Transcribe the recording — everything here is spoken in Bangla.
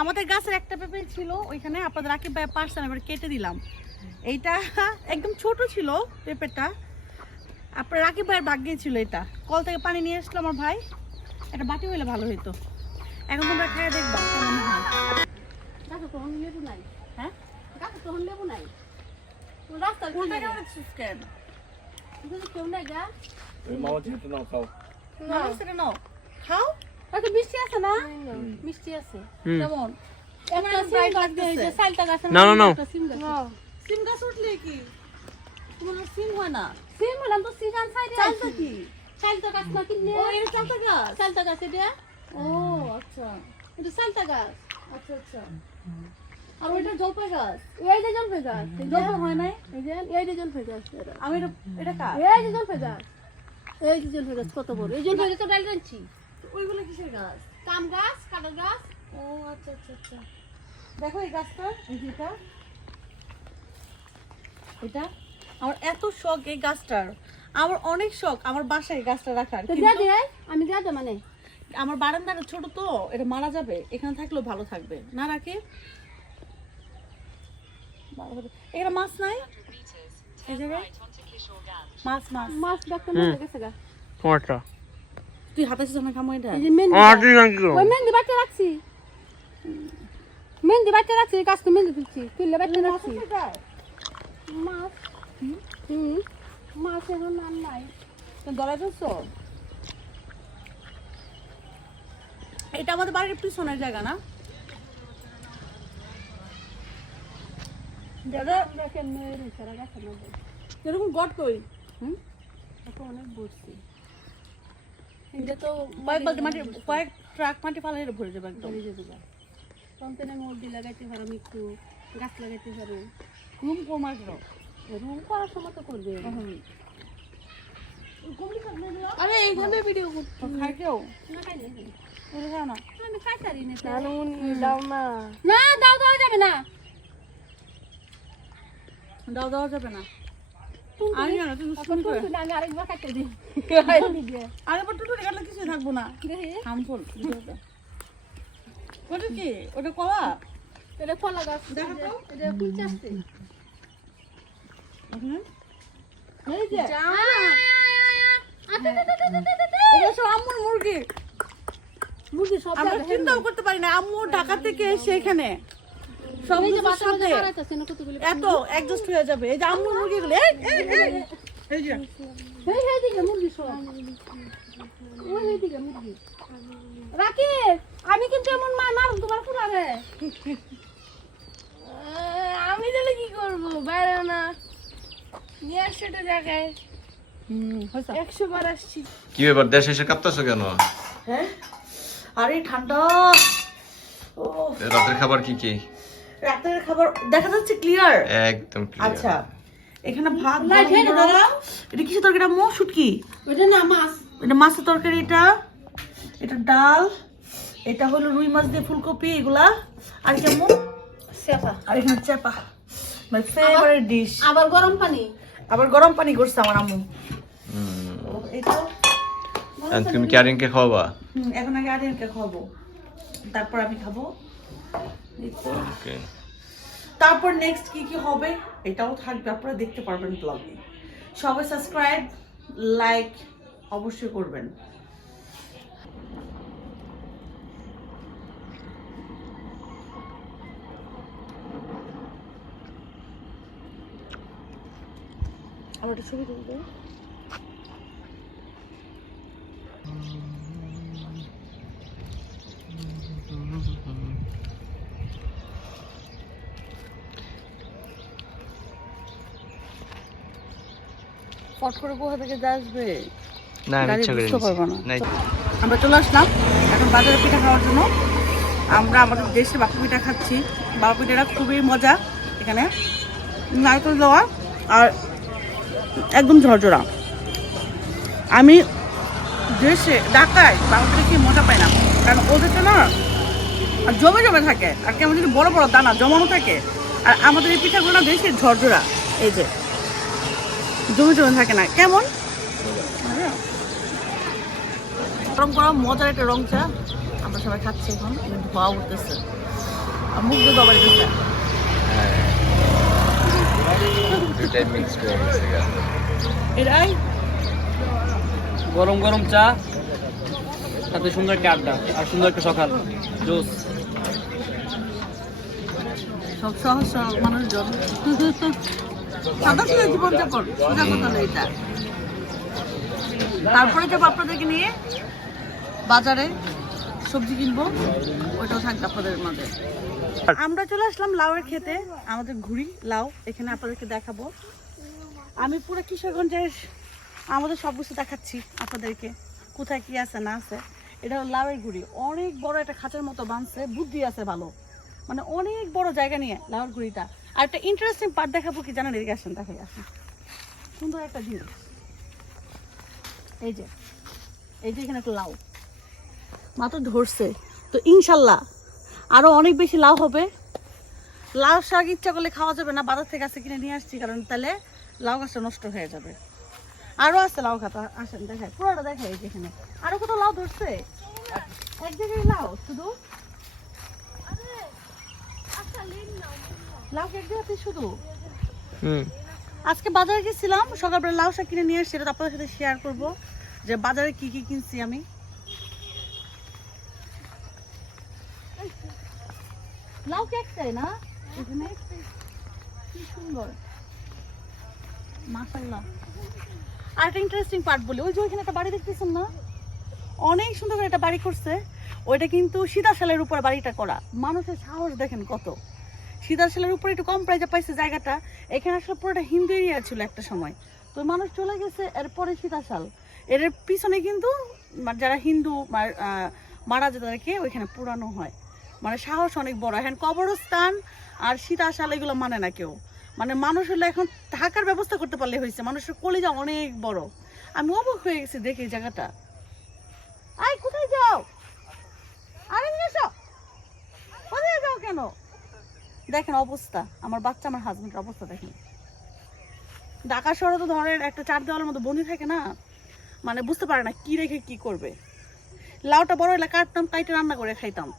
আমাদের গাছের একটা পেঁপে ছিল ওইখানে, আপনাদের রাকিব ভাই পারছেন, এবার কেটে দিলাম। এইটা একদম ছোট ছিল পেঁপেটা, আপনার রাকিব ভাইয়ের ভাগ্যে ছিল। এটা কল থেকে পানি নিয়ে আসলো আমার ভাই, এটা বাটি হইলে ভালো হইতো। এখন তোমরা খেয়ে দেখবা কেমন হয়। গাছে তখন লেবু নাই। হ্যাঁ, গাছে তখন লেবু নাই। রাস্তার কোনটা কেমন কেন কেউ নাই গা। মামা যেহেতু নাও খাও। না সেটা নাও, খাও। হয়তো মিষ্টি আছে না? মিষ্টি আছে। কেমন একটা সিম গাছ দিয়ে যে সালটা গাছ আছে না, না, না। একটা সিম গাছ। সিম গাছ উঠলে কি তোমার সিম হয় না? সিম হলাম তো সিজন সাইডে চালটা কি? সালটা গাছ না কিনলে। ও এটা চালটা গাছ। সালটা গাছ এটা। ও আচ্ছা এটা সালটা গাছ। আচ্ছা আচ্ছা। আর ওইটা জলপাই গাছ। এই যে জলপাই গাছ। জলপাই হয় নাই? এই যে জলপাই গাছ। আমি এটা এটা কার? এই যে জলপাই গাছ। এই যে জলপাই গাছ কত বড়। এই জলপাই গাছ তো ডাল রাখছি। ওইগুলো কিসের গাছ? কাম গাছ, কাঁঠাল গাছ। ও আচ্ছা আচ্ছা আচ্ছা। দেখো এই গাছটা, এই যে এটা, এটা আমার এত শখ এই গাছটার, আমার অনেক শখ আমার বাসায় এই গাছটা রাখার। তো কিন্তু দে আমি দে মানে আমার বারান্দাটা ছোট তো, এটা মারা যাবে, এখানে থাকলেও ভালো থাকবে না। রাখি এখানে মাছ নাই, এই জায়গায় মাছ মাছ মাছ দেখতে মরে গেছে গা। কোনটা? তুই হাতে সামনে খামো এটা। এই যে মেহেন্দি আদি নাকি? ওই মেহেন্দি বাচ্চা রাখছি। মেহেন্দি বাচ্চা রাখছি, গাছ তো মেহেন্দি তুলছি, তুললে বাচ্চা রাখছি। মাছ মাছ এখন আর নাই। দলাই ফেলছো? এটা আমাদের বাড়ির পিছনের জায়গা না? দেখেন মেয়ের ইচ্ছারা গাছের মধ্যে এরকম গট কই? এখন অনেক বসছি। এটা তো কয়েক বালতি মাটি, কয়েক ট্রাক মাটি ফালাই ভরে যাবে একদম। ধরে যেতে পারে। কন্টেনে মুরগি লাগাইতে পারো, আমি একটু গাছ লাগাইতে পারো। রুম কমার দাও। রুম করার সময় তো করবে। আরে এইভাবে ভিডিও করতে খাই কেউ? না খাই না ওটা খাও না। আমি খাই পারি না। দাও না। না দাও দেওয়া যাবে না। দাও দেওয়া যাবে না। আমি জানো তুমি শুন করে। আমি আরেকবার খাইতে দিই। আরেকবার টুটুরি কাটলে কিছুই থাকবো না। দেখি হার্মফুল। ওটা কি? ওটা কলা? এটা কলা গাছ। দেখো তো। এটা কুলচা আছে। এই যে আচ্ছা এটা সব আম্মুর মুরগি। মুরগি সব আমরা জায়গায় চিন্তাও করতে পারি না, আম্মু ঢাকা থেকে এসে এখানে সব এই যে কিছুর বাচ্চা সাথে বাড়াইতেছে না কতগুলো। এত অ্যাডজাস্ট হয়ে যাবে। এই যে আম্মুর মুরগিগুলো, এই যে এই দিকে মুরগি সব। ওই দিকে মুরগি। রাকি আমি কিন্তু এমন মার তোমার ফুলারে। আমি তাহলে কি করবো? বাইরে না নিয়ে আসছে একটা জায়গায়। হয়েছে। 100 বার আসছি। কি ব্যাপার, দেশে এসে কাঁপতেছো কেন? হ্যাঁ আরে ঠান্ডা। ও রাতের খাবার কি কি? রাতের খাবার দেখা যাচ্ছে ক্লিয়ার একদম clear। আচ্ছা এখানে ভাত না, গরম খেয়ে গরম। নাও। এটা কিসের তরকারি আম্মু? শুটকি? ওটা না মাছ। এটা মাছের তরকারি, এটা ডাল, এটা হলো রুই মাছ দিয়ে ফুলকপি এগুলা, আর কেমন সেপা। আর এখানে চাপা, মাই ফেভারিট ডিশ। আবার গরম পানি। আবার গরম পানি করছে আমার আম্মু। এটাও আর তুমি কি আরিনকে খাওয়াবা? এখন আগে আরিয়ানকে খাবো, তারপর আমি খাবো। এই তো। ওকে। তারপর নেক্সট কি কি হবে এটাও থাকবে, আপনারা দেখতে পারবেন ব্লগে। সবাই সাবস্ক্রাইব লাইক অবশ্যই করবেন। আমার একটা ছবি তুলবে। পট করে কোথা থেকে আসবে না আমি গাড়ি ইচ্ছা করে বুঝতে পারবো না। নাই। আমরা চলে আসলাম এখন বাজারে পিঠা খাওয়ার জন্য। আমরা আমাদের দেশে বাপু পিঠা খাচ্ছি। বাপু পিঠাটা খুবই মজা, এখানে নারকেল দেওয়া আর একদম ঝরঝরা। আমি দেশে ঢাকায় বাপু পিঠা খেয়ে মজা পাই না, কারণ ওদেরটা না জমে জমে থাকে আর কেমন যদি বড় বড় দানা জমানো থাকে। আর আমাদের এই পিঠাগুলো না দেশে ঝরঝরা, এই যে জমে জমে থাকে না। কেমন গরম গরম মজার একটা রং চা আমরা সবাই খাচ্ছি এখন, ধোয়া উঠতেছে। আর মুগ্ধ বাবার দিচ্ছে। দুটাই মিক্স করে গেছে গা। এটাই গরম গরম চা সাথে সুন্দর একটা আড্ডা আর সুন্দর একটা সকাল জোস। সব সহজ সরল মানুষজন সাদা সিধা জীবনযাপন, সোজা কথা হলো এটা। তারপরে যাবো আপনাদেরকে নিয়ে বাজারে সবজি কিনবো, ওইটাও থাকবে আপনাদের মাঝে। আমরা চলে আসলাম লাউয়ের খেতে, আমাদের ঘুরি লাউ এখানে আপনাদেরকে দেখাবো। আমি পুরো কিশোরগঞ্জের আমাদের সব কিছু দেখাচ্ছি আপনাদেরকে, কোথায় কি আছে না আছে। এটা হলো লাউয়ের ঘুড়ি, অনেক বড় একটা খাঁচার মতো বানছে, বুদ্ধি আছে ভালো, মানে অনেক বড় জায়গা নিয়ে লাউয়ের ঘুড়িটা। আর একটা ইন্টারেস্টিং পার্ট দেখাবো কি জানেন, এদিকে আসেন দেখাই আসেন, সুন্দর একটা জিনিস। এই যে এখানে একটা লাউ মাত্র ধরছে, তো ইনশাল্লাহ আরো অনেক বেশি লাউ হবে। লাউ শাক ইচ্ছা করলে খাওয়া যাবে না, বাজার থেকে কাছে কিনে নিয়ে আসছি, কারণ তাহলে লাউ গাছটা নষ্ট হয়ে যাবে। আরো আছে লাউ খাতা, আসেন দেখাই, পুরোটা দেখাই। এই যে এখানে আরো কত লাউ ধরছে, এক জায়গায় লাউ শুধু লাউ এক জায়গাতে শুধু। আজকে বাজারে গেছিলাম, সকালবেলা লাউ শাক কিনে নিয়ে আসছি, এটা আপনাদের সাথে শেয়ার করবো যে বাজারে কি কি কিনছি আমি। লাউ কি একটাই না এখানে, কি সুন্দর মাশাআল্লাহ। আর একটা ইন্টারেস্টিং পার্ট বলি, ওই যে ওইখানে একটা বাড়ি দেখতেছেন না, অনেক সুন্দর করে একটা বাড়ি করছে, ওইটা কিন্তু সীতাশালের উপর বাড়িটা করা। মানুষের সাহস দেখেন কত, সীতাশালের উপরে একটু কম প্রাইজে পাইছে জায়গাটা। এখানে আসলে পুরোটা হিন্দু এরিয়া ছিল একটা সময়, তো মানুষ চলে গেছে, এরপরে সীতাশাল, এর পিছনে কিন্তু যারা হিন্দু মারা যায় তাদেরকে ওইখানে পুরানো হয়। মানে সাহস অনেক বড়। এখন কবরস্থান আর সীতাশাল এগুলো মানে না কেউ, মানে মানুষ হলে এখন থাকার ব্যবস্থা করতে পারলে হয়েছে। মানুষের কলিজা অনেক বড়, আমি অবাক হয়ে গেছি দেখে এই জায়গাটা। আয় কোথায় যাও, আরে নিয়ে এসো, কোথায় যাও কেন? দেখেন অবস্থা, আমার বাচ্চা আমার হাজবেন্ডের অবস্থা দেখেন। ঢাকা শহরে তো ধরেন একটা চার দেওয়ালের মতো বন্দি থাকে না, মানে বুঝতে পারে না কি রেখে কি করবে। লাউটা বড় হলে কাটতাম, কাইটে রান্না করে খাইতাম।